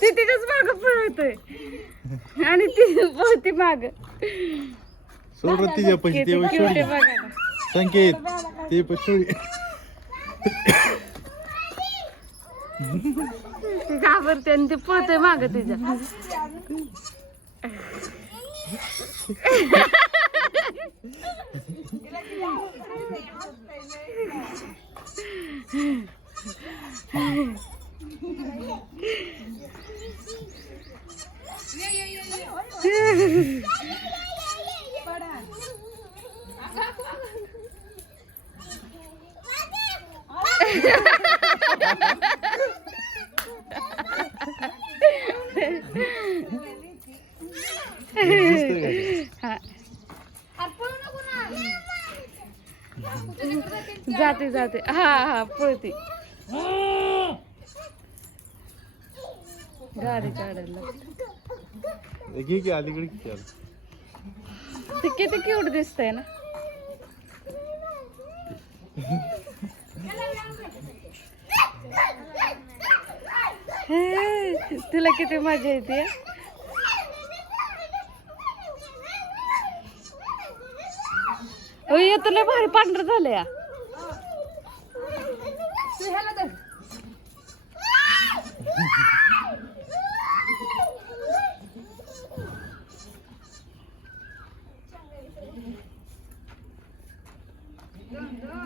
ती तिच्याच माग पळतोय आणि ती पळती माग. सोड तिच्या पैसे ते क्यूट आहे बघा ना. संकेत ते पैसे ती घाबरते आणि ती पळतोय माग तिच्या. जाते जाते हा हा पळते गाडी काढायला. घे की अलीकडे किती आलं. ते किती क्यूट दिसतंय ना. तुला किती मजा येते. येतो लय भारी पांढरं झालं या.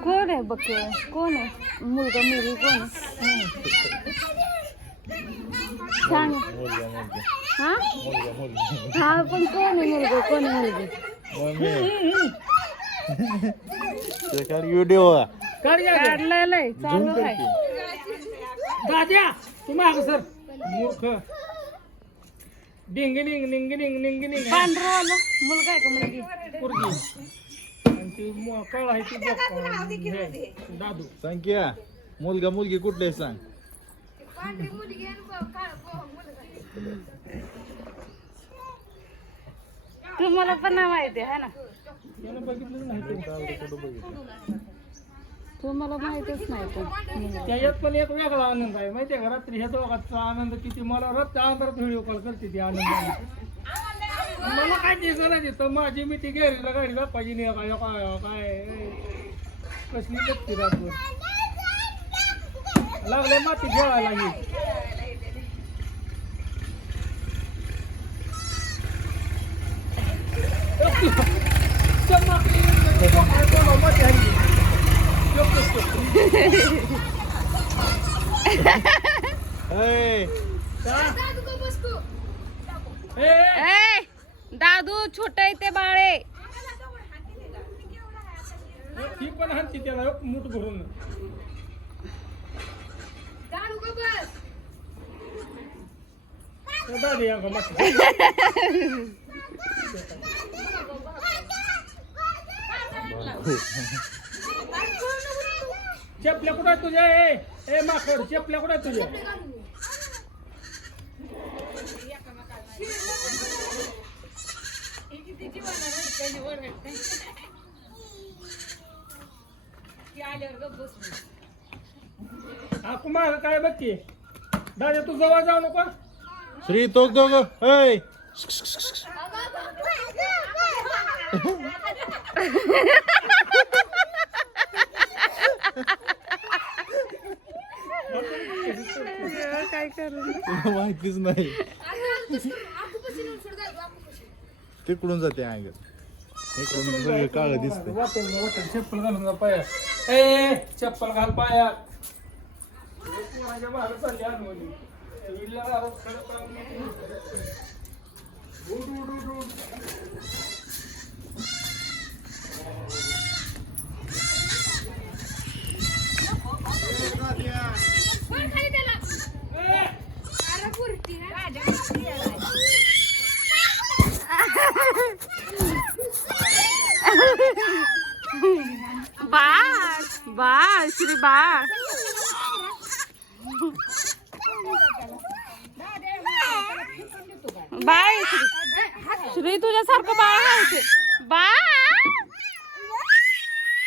कोण आहे बघ कोण आहे मुलगा मुलगी कोण आहे सांग. हा हा पण कोण आहे मुलगा कोण आहे मुलगी. व्हिडिओ काढलेला आहे चालू आहे. दाद्या तू माग सर मूर्ख. डिंग डिंग डिंग डिंग डिंग डिंग पांढरं आलं मुलगा आहे का मुलगी. पोरगी आणि ती काळ आहे ती दादू. संख्या मुलगा मुलगी कुठले सांग. तुम्हाला पण नाही माहिती आहे ना. त्यानं बघितलं नाही. तुम्हाला माहितच नाही पण. त्याच्यात पण एक वेगळा आनंद आहे माहितीये का. रात्री ह्या दोघांचा आनंद किती. मला रात्री अंधारात व्हिडिओ कॉल करते ती आनंद. मला काय ते करायचे तर माझी मी ती गॅरेजला गाडी दाखवायची नाही. काय कसली बघते रातभर लागले माती खेळायला लागली. दादू छोट आहे ते बाळे. ही पण हाणती त्याला मूठ भरून. दादी या का चपल्या कुठं आहे तुझ्या. ए माकड चपल्या कुठं आहे तुझ्या. माग काय बघते दादा तू जवळ जाऊ नको. श्री तो दोघ ऐ काय करू माहितीच नाही. तिकडून जाते अंग इकडून सगळं काळ दिसत. चप्पल घालून जा पायात. ए चप्पल घाल पायात. बाळ श्री बाळ. बाय श्री तुझ्यासारखं बाळ आहे. बाय